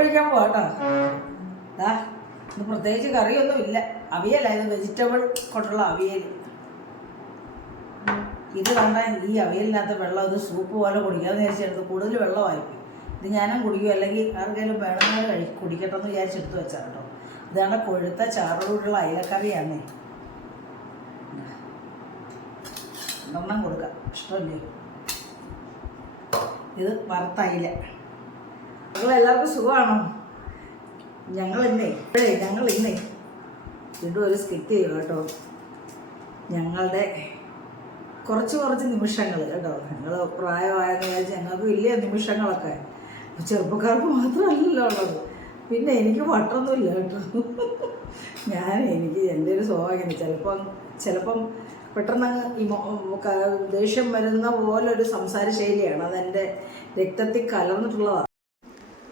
കഴിക്കാൻ പോകട്ടോ. ദാ ഇത് പ്രത്യേകിച്ച് കറിയൊന്നും ഇല്ല. അവിയല്ല ഇത് വെജിറ്റബിൾ കൊണ്ടുള്ള അവിയൽ ഇത് കണ്ടാൽ ഈ അവിയലിനകത്ത് വെള്ളം ഇത് സൂപ്പ് പോലെ കുടിക്കാൻ വിചാരിച്ചെടുത്ത് കൂടുതൽ വെള്ളമായിരിക്കും. ഇത് ഞാനും കുടിക്കും അല്ലെങ്കിൽ ആർക്കെങ്കിലും വേണമെന്ന് കഴി കുടിക്കട്ടെ എന്ന് വിചാരിച്ചെടുത്ത് വെച്ചാൽ കേട്ടോ. ഇതാണ് കൊഴുത്ത ചാറോടുള്ള അയലക്കറിയാണ് എണ്ണം കൊടുക്കാം. ഇഷ്ടമല്ലേ? ഇത് വറുത്ത അയില. നിങ്ങൾ എല്ലാവർക്കും സുഖമാണോ? ഞങ്ങൾ ഇന്നേ ഇപ്പോഴേ ഞങ്ങൾ ഇന്നേ വീണ്ടും ഒരു സ്കിറ്റ് ചെയ്യും കേട്ടോ. ഞങ്ങളുടെ കുറച്ച് കുറച്ച് നിമിഷങ്ങൾ കേട്ടോ. ഞങ്ങൾ പ്രായമായെന്ന് വിചാരിച്ച് ഞങ്ങൾക്ക് വലിയ നിമിഷങ്ങളൊക്കെ. ചെറുപ്പക്കാർക്ക് മാത്രമല്ലല്ലോ ഉള്ളത്. പിന്നെ എനിക്ക് വട്ടൊന്നുമില്ല കേട്ടോ. ഞാൻ എനിക്ക് എന്റെ ഒരു സ്വഭാവം ചിലപ്പം ചിലപ്പം പെട്ടെന്ന് ഈ ദേഷ്യം വരുന്ന പോലെ ഒരു സംസാര ശൈലിയാണ് അതെന്റെ രക്തത്തിൽ കലർന്നിട്ടുള്ളതാണ്.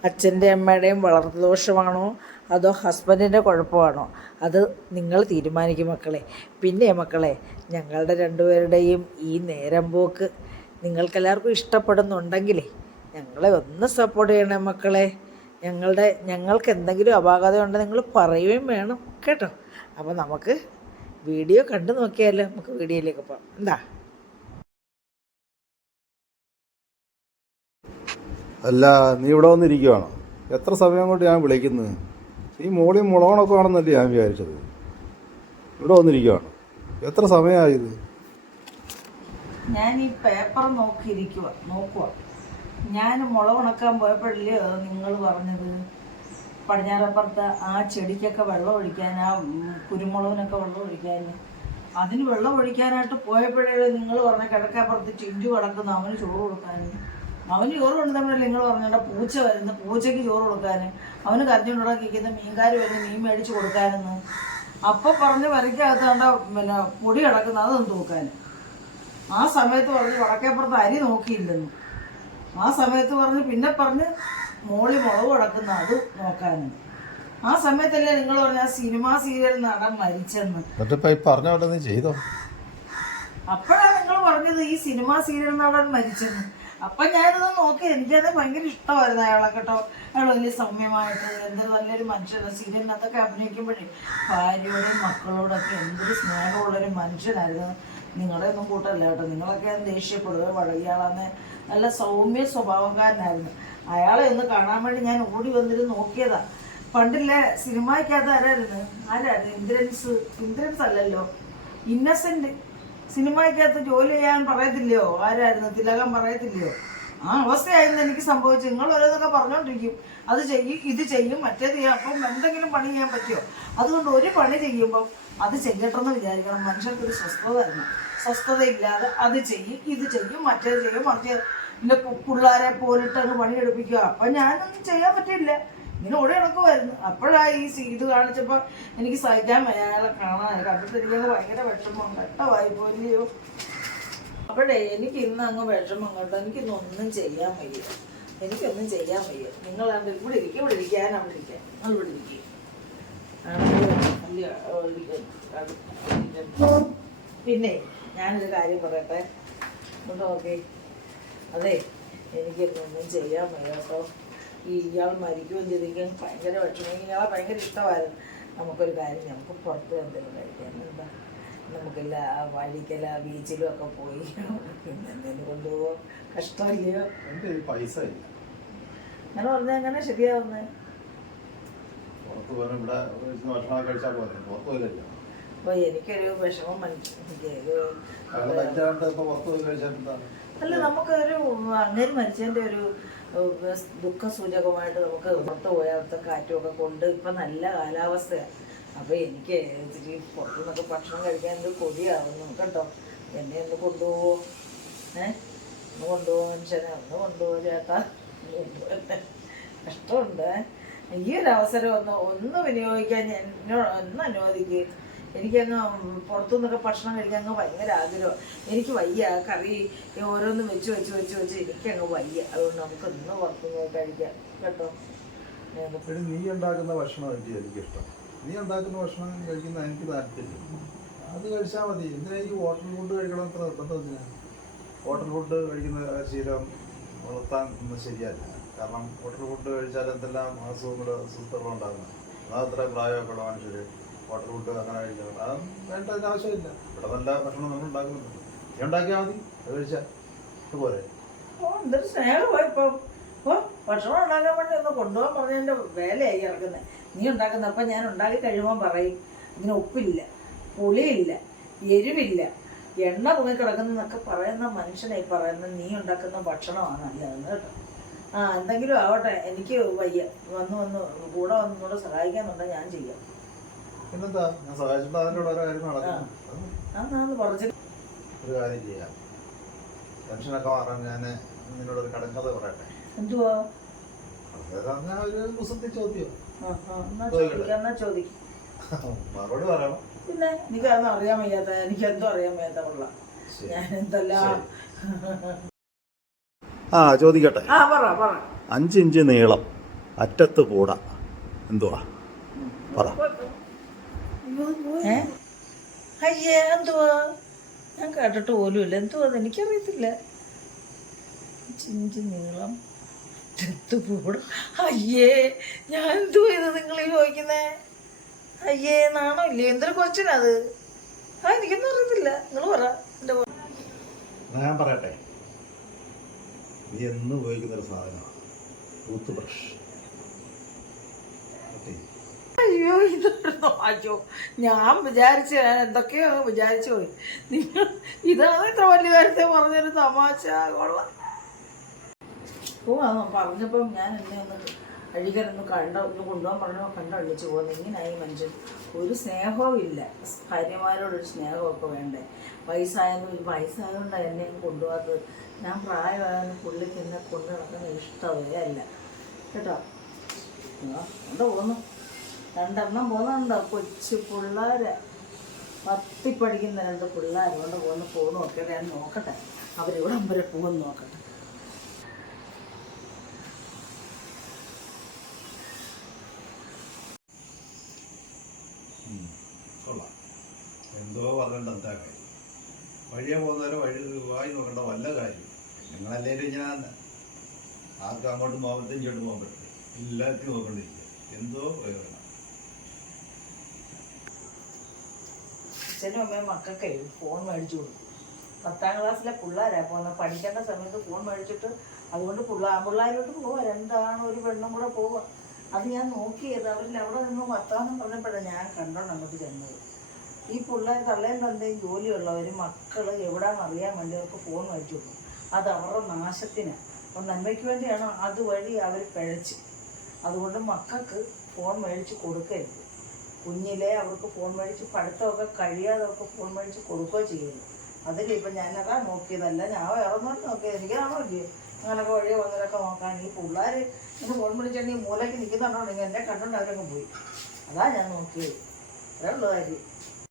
അച്ഛന്റെ അമ്മയുടെയും വളർത്തുദോഷമാണോ അതോ ഹസ്ബൻഡിന്റെ കുഴപ്പമാണോ? അത് നിങ്ങൾ തീരുമാനിക്കും മക്കളെ. പിന്നെ മക്കളെ ഞങ്ങളുടെ രണ്ടുപേരുടെയും ഈ നേരം പോക്ക് നിങ്ങൾക്കെല്ലാവർക്കും ഇഷ്ടപ്പെടുന്നുണ്ടെങ്കിലേ ഞങ്ങളെ ഒന്ന് സപ്പോർട്ട് ചെയ്യണേ മക്കളെ. ഞങ്ങളുടെ ഞങ്ങൾക്ക് എന്തെങ്കിലും അപാകത ഉണ്ടെങ്കിൽ നിങ്ങൾ പറയുകയും വേണം കേട്ടോ. അപ്പോൾ നമുക്ക് വീഡിയോ കണ്ടു നോക്കിയാലോ? നമുക്ക് വീഡിയോയിലേക്ക് പോകാം. എന്താ? അല്ല നീ ഇവിടെ വന്നിരിക്കുവാണോ? എത്ര സമയം കൊണ്ട് ഞാൻ വിളിക്കുന്നത്? നീ മോളിൽ മുളകണൊക്കെ ആണെന്നല്ലേ ഞാൻ വിചാരിച്ചത്. ഇവിടെ വന്നിരിക്കുവാണോ? എത്ര സമയമായത് ഞാൻ ഈ പേപ്പർ നോക്കിയിരിക്കുക നോക്കുക ഞാൻ മുളക് ഉണക്കാൻ പോയപ്പോഴല്ലേ നിങ്ങൾ പറഞ്ഞത്? പടിഞ്ഞാറപ്പുറത്ത് ആ ചെടിക്കൊക്കെ വെള്ളം ഒഴിക്കാൻ ആ കുരുമുളകിനൊക്കെ വെള്ളം ഒഴിക്കാൻ. അതിന് വെള്ളം ഒഴിക്കാനായിട്ട് പോയപ്പോഴേ നിങ്ങൾ പറഞ്ഞ കിഴക്കപ്പുറത്ത് ചിഞ്ചു കിടക്കുന്നു അവന് ചോറ് കൊടുക്കാൻ. അവന് ചോറ് കൊടുത്തപ്പോഴല്ലേ നിങ്ങൾ പറഞ്ഞ പൂച്ച വരുന്നു. പൂച്ചയ്ക്ക് ചോറ് കൊടുക്കാന്. അവന് കരഞ്ഞുണ്ടാക്കിക്കുന്ന മീൻകാർ വരുന്ന മീൻ മേടിച്ച് കൊടുക്കാനെന്ന്. അപ്പൊ പറഞ്ഞ് വരയ്ക്കകത്ത് കണ്ട പിന്നെ പൊടി കിടക്കുന്ന അതൊന്ന് തൂക്കാൻ ആ സമയത്ത് പറഞ്ഞ് വടക്കേപ്പുറത്ത് അരി നോക്കിയില്ലെന്ന്. ആ സമയത്ത് പറഞ്ഞ് പിന്നെ പറഞ്ഞ് മോളി മുളക് കിടക്കുന്ന അത് നോക്കാനും ആ സമയത്തല്ലേ നിങ്ങൾ പറഞ്ഞ സിനിമാ സീരിയൽ നടൻ മരിച്ചെന്ന്. പറഞ്ഞ ചെയ്തോ? അപ്പോഴാണ് നിങ്ങൾ പറഞ്ഞത് ഈ സിനിമാ സീരിയൽ നടൻ മരിച്ചെന്ന്. അപ്പൊ ഞാനിത് നോക്കി. എനിക്കത് ഭയങ്കര ഇഷ്ടമായിരുന്നു അയാളെ കേട്ടോ. അയാൾ വലിയ സൗമ്യമായിട്ട് എന്തൊരു നല്ലൊരു മനുഷ്യനാണ് സീരിയലിനകത്തൊക്കെ അഭിനയിക്കുമ്പോഴേ ഭാര്യയോടും മക്കളോടൊക്കെ എന്തൊരു സ്നേഹമുള്ളൊരു മനുഷ്യനായിരുന്നു. നിങ്ങളുടെ ഒന്നും കൂട്ടല്ല കേട്ടോ. നിങ്ങളൊക്കെ ദേഷ്യപ്പെടുക വഴ നല്ല സൗമ്യ സ്വഭാവക്കാരനായിരുന്നു. അയാളെ ഒന്ന് കാണാൻ വേണ്ടി ഞാൻ ഓടി വന്നിട്ട് നോക്കിയതാ. പണ്ടില്ലേ സിനിമയ്ക്കകത്ത് ആരായിരുന്നു? ആരായിരുന്നു? ഇന്ദ്രൻസ്. ഇന്ദ്രൻസ് അല്ലല്ലോ. ഇന്നസെന്റ്. സിനിമയ്ക്കകത്ത് ജോലി ചെയ്യാൻ പറയത്തില്ലയോ? ആരായിരുന്നു? തിലകം പറയത്തില്ലയോ? ആ അവസ്ഥയായിരുന്നു എനിക്ക് സംഭവിച്ചത്. നിങ്ങൾ ഓരോന്നൊക്കെ പറഞ്ഞോണ്ടിരിക്കും. അത് ചെയ്യും ഇത് ചെയ്യും മറ്റേത് അപ്പം എന്തെങ്കിലും പണി ചെയ്യാൻ പറ്റുമോ? അതുകൊണ്ട് ഒരു പണി ചെയ്യുമ്പം അത് ചെയ്യട്ടെന്ന് വിചാരിക്കണം. മനുഷ്യർക്ക് ഒരു സ്വസ്ഥത തരണം സ്വസ്ഥത ഇല്ലാതെ അത് ചെയ്യും ഇത് ചെയ്യും മറ്റേത് ചെയ്യും മറിച്ച് പിന്നെ പിള്ളേരെ പോലിട്ട് അങ്ങ് പണിയെടുപ്പിക്കുക. അപ്പം ഞാനൊന്നും ചെയ്യാൻ പറ്റില്ല ഇങ്ങനെ ഓടി നടക്കുമായിരുന്നു അപ്പോഴാ ഈ സീത് കാണിച്ചപ്പോൾ എനിക്ക് സഹിക്കാൻ അയാളെ കാണാൻ കണ്ടിട്ട് എനിക്കത് ഭയങ്കര വിഷമം. ഘട്ടമായി പോലെയോ അപ്പോഴേ എനിക്ക് ഇന്ന് അങ്ങ് വിഷമം കേട്ടോ. എനിക്കിന്ന് ഒന്നും ചെയ്യാൻ വയ്യ. എനിക്കൊന്നും ചെയ്യാൻ വയ്യ. നിങ്ങൾ ഇവിടെ ഇരിക്കും. ഇവിടെ ഇരിക്കാൻ അവിടെ ഇരിക്കാം. നിങ്ങൾ ഇവിടെ ഇരിക്കും. പിന്നെ ഞാനൊരു കാര്യം പറയട്ടെ? അതെ എനിക്കൊന്നും ചെയ്യാൻ വയ്യ കേട്ടോ. ഈ ഇയാൾ മരിക്കുകയും ചെയ്തെങ്കിൽ ഭയങ്കര വിഷമം. ഇയാളെ ഭയങ്കര ഇഷ്ടമായിരുന്നു. നമുക്കൊരു കാര്യം നമുക്ക് പുറത്ത് എന്തെങ്കിലും കഴിക്കാം. എന്താ? നമുക്കില്ല വഴിക്കല ബീച്ചിലും ഒക്കെ പോയി. പിന്നെ എന്തെങ്കിലും കൊണ്ടുപോകും കഷ്ടമില്ലയോ? പൈസ ഇല്ല? അങ്ങനെ പറഞ്ഞാൽ എങ്ങനെ ശരിയാവുന്നേ? പുറത്ത് പോകാൻ ഇവിടെ ഇരുന്ന് ഭക്ഷണം കഴിച്ചാൽ പോലെ പുറത്ത് പോയില്ലല്ലോ. അപ്പോൾ എനിക്കൊരു വിഷമം മനസ്സിലേക്ക് അയാൾ പറ്റാണ്ട് ഇപ്പോൾ പുറത്ത് പോയി കഴിച്ചിട്ടുണ്ടാണ് അല്ല നമുക്കൊരു അങ്ങനെ മരിച്ചതിന്റെ ഒരു ഏഹ്, ദുഃഖ സൂചകമായിട്ട് നമുക്ക് പുറത്ത് പോയാത്ത കാറ്റുമൊക്കെ കൊണ്ട് ഇപ്പം നല്ല കാലാവസ്ഥയാണ്. അപ്പോൾ എനിക്ക് ഇച്ചിരി പുറത്തുനിന്നൊക്കെ ഭക്ഷണം കഴിക്കാൻ എന്ത് കൊതിയാവുന്നു കേട്ടോ. എന്നെ ഒന്ന് കൊണ്ടുപോവോ? ഏ? ഒന്ന് കൊണ്ടുപോകും മനുഷ്യനെ? ഒന്ന് കൊണ്ടുപോകും ചേട്ടാ? കഷ്ടമുണ്ട്. ഈ ഒരു അവസരം ഒന്ന് ഒന്ന് വിനിയോഗിക്കാൻ എന്നോ ഒന്ന് അനുവദിക്കുക എനിക്കങ്ങ് പുറത്തുനിന്നൊക്കെ ഭക്ഷണം കഴിക്കാൻ അങ്ങ് ഭയങ്കര ആഗ്രഹം. എനിക്ക് വയ്യ കറി ഓരോന്ന് വെച്ച് വെച്ച് വെച്ച് വെച്ച് എനിക്കങ്ങ് വയ്യ. അതുകൊണ്ട് നമുക്ക് ഇന്ന് പുറത്തുനിന്ന് കഴിക്കാം. കേട്ടോ? നീ ഉണ്ടാക്കുന്ന ഭക്ഷണം എനിക്ക് എനിക്കിഷ്ടം. നീ ഉണ്ടാക്കുന്ന ഭക്ഷണം കഴിക്കുന്ന എനിക്ക് താല്പര്യം. അത് കഴിച്ചാൽ മതി. എന്തിനാ എനിക്ക് ഹോട്ടൽ ഫുഡ് കഴിക്കണം അത്ര നിർബന്ധം ഹോട്ടൽ ഫുഡ് കഴിക്കുന്ന ശീലം വളർത്താൻ ഒന്നും ശരിയല്ല. കാരണം ഹോട്ടൽ ഫുഡ് കഴിച്ചാൽ എന്തെല്ലാം അസുഖങ്ങൾ അസ്വസ്ഥകളും ഉണ്ടാകുന്നത് അതത്ര പ്രായമൊക്കെ ഉള്ള മനുഷ്യർ ഹോട്ടൽ ഫുഡ് അങ്ങനെ അത് വേണ്ട അതിന് ആവശ്യമില്ല. ഇവിടെ നല്ല ഭക്ഷണം നമ്മൾ ഉണ്ടാക്കുന്നുണ്ട് നീ ഉണ്ടാക്കിയാൽ മതി. അത് കഴിച്ചാൽ ഇതുപോലെ. ഓ എന്തൊരു സ്നേഹമായി ഇപ്പം. ഓ ഭക്ഷണം ഉണ്ടാക്കാൻ വേണ്ടി ഒന്ന് കൊണ്ടുപോകാൻ പറഞ്ഞതിന്റെ വേലയായി ഇറക്കുന്നത് നീ ഉണ്ടാക്കുന്ന അപ്പം ഞാൻ ഉണ്ടാക്കി കഴിയുമ്പോൾ പറയും. ഇതിന് ഉപ്പില്ല പുളിയില്ല എരിവില്ല. എണ്ണ പൊങ്ങി കിടക്കുന്നതൊക്കെ പറയുന്ന മനുഷ്യനായി പറയുന്ന നീ ഉണ്ടാക്കുന്ന ഭക്ഷണമാണ് നല്ലതെന്ന് കേട്ടോ. ആ എന്തെങ്കിലും ആവട്ടെ എനിക്ക് വയ്യ. വന്ന് വന്ന് കൂടെ വന്നുകൂടെ സഹായിക്കാന്നുണ്ടെങ്കിൽ ഞാൻ ചെയ്യാം. പിന്നെന്താ? ഞാൻ സഹായിച്ചിട്ട് അതിന്റെ ഓരോ കാര്യം ഒരു കാര്യം ചെയ്യാം. ടെൻഷനൊക്കെ മാറാൻ ഞാൻ നിന്നോടൊരു കടങ്കഥ പറയട്ടെ. എന്തുവാ? ഒരു കുസൃതി ചോദ്യം. മറുപടി പറയണം. പിന്നെ എനിക്കതൊന്നും അറിയാൻ വയ്യാത്ത എനിക്ക് എന്തോ അറിയാൻ വയ്യാത്ത ശരി. ഞാൻ എന്തെല്ലാം ആ ചോദിക്കട്ടെ. അഞ്ചിഞ്ച് നീളം അറ്റത്ത് കൂടാ. എന്തുവാ? പറ. ഏ? അയ്യേ എന്തുവാ? ഞാൻ കേട്ടിട്ട് പോലും ഇല്ല. എന്തുവാ എനിക്കറിയത്തില്ല. ചിഞ്ചി നീളം ചെത്തുപൂടും അയ്യേ ഞാൻ എന്തുവാ ഇത് നിങ്ങൾ ചോദിക്കുന്നേ? അയ്യേ നാണോ ഇല്ലേ എന്തൊരു കൊച്ചിനത്? ആ എനിക്കൊന്നും അറിയത്തില്ല. നിങ്ങൾ പറ എന്റെ ഞാൻ പറയട്ടെ? നീ എന്ന് ഉപയോഗിക്കുന്ന ഒരു സാധനമാണ്. ബ്രഷ് അയ്യോ ഇതായിരുന്നു അയ്യോ ഞാൻ വിചാരിച്ചു ഞാൻ എന്തൊക്കെയോ വിചാരിച്ചു പോയി. നിങ്ങൾ ഇതാണ് ഇത്ര വലിയ കാര്യത്തെ പറഞ്ഞൊരു തമാശ. കൊള്ളാം. ആ പറഞ്ഞപ്പം ഞാൻ എന്നെ ഒന്ന് അഴികരൊന്ന് കണ്ട ഒന്ന് കൊണ്ടുപോകാൻ പറഞ്ഞപ്പോൾ കണ്ട അഴിച്ചു പോകുന്നു ഇങ്ങനായി മനുഷ്യൻ. ഒരു സ്നേഹവും ഇല്ല. ഭാര്യമാരോടൊരു സ്നേഹമൊക്കെ വേണ്ടേ? വയസ്സായതും ഈ വയസ്സായതുകൊണ്ടാണ് എന്നെ കൊണ്ടുപോകാത്തത്. ഞാൻ പ്രായമായാലും പുള്ളിക്ക് എന്നെ കൊണ്ടു നടക്കുന്ന ഇഷ്ടമേ അല്ല. കേട്ടോ? എന്താ പോന്നു രണ്ടെണ്ണം പോകുന്നുണ്ടോ കൊച്ചു പിള്ളേര്. പത്തി പഠിക്കുന്ന രണ്ട് പിള്ളേർ കൊണ്ട് പോകുന്ന പോകുന്ന നോക്കട്ടെ ഞാൻ നോക്കട്ടെ. അവരിവിടെ വരെ പോകുന്ന നോക്കട്ടെ. എന്തോ പറഞ്ഞിട്ട് എന്താ കാര്യം? വഴിയെ പോകുന്നവരെ വഴി വായി നോക്കേണ്ട വല്ല കാര്യം. നിങ്ങളല്ലേലും തന്നെ ആർക്കും അങ്ങോട്ടും പോകാൻ പറ്റും പോകാൻ പറ്റും എല്ലാവർക്കും നോക്കണ്ടിരിക്കുക എന്തോ പ്രയോജനം അച്ഛനും അമ്മയും മക്കൾക്കേ ഫോൺ മേടിച്ചു കൊടുക്കും പത്താം ക്ലാസ്സിലെ പിള്ളേരാ പോകുന്നത് പഠിക്കേണ്ട സമയത്ത് ഫോൺ മേടിച്ചിട്ട് അതുകൊണ്ട് പിള്ള ആൺപിള്ളേരോട്ട് പോവാ. എന്താണ് ഒരു പെണ്ണും കൂടെ പോവുക അത് ഞാൻ നോക്കിയത്. അവരിൽ അവിടെ നിന്ന് വർത്താനം പറഞ്ഞപ്പോഴാണ് ഞാൻ കണ്ടോണ്ട് അങ്ങോട്ട് ചെന്നത്. ഈ പിള്ളേർ തള്ളേം തന്നെയും ജോലിയുള്ളവർ മക്കൾ എവിടാന്ന് അറിയാൻ വേണ്ടി അവർക്ക് ഫോൺ മേടിച്ചു കൊടുക്കും അത് അവരുടെ നാശത്തിനാണ് അപ്പം നന്മയ്ക്ക് വേണ്ടിയാണ് അതുവഴി അവർ പിഴച്ച്. അതുകൊണ്ട് മക്കൾക്ക് ഫോൺ മേടിച്ച് കൊടുക്കരുത്. കുഞ്ഞിലെ അവർക്ക് ഫോൺ മേടിച്ച് പഠിത്തമൊക്കെ കഴിയാതെ അവർക്ക് ഫോൺ മേടിച്ച് കൊടുക്കുകയോ ചെയ്യരുത് അതിലിപ്പം ഞാനൊക്കെ നോക്കിയതല്ല ഞാൻ വേറെ ഒന്നും നോക്കിയത്. എനിക്കാണോ ഇല്ലേ? അങ്ങനൊക്കെ വഴി വന്നതൊക്കെ നോക്കാൻ. ഈ പിള്ളേർ ഇന്ന് ഫോൺ വിളിച്ചിട്ട് ഈ മൂലയ്ക്ക് നിൽക്കുന്നുണ്ടോ? നിങ്ങൾ എന്നെ കണ്ടോണ്ട് അവരങ്ങ് പോയി. അതാ ഞാൻ നോക്കിയത്. അതേ ഉള്ളു കാര്യം.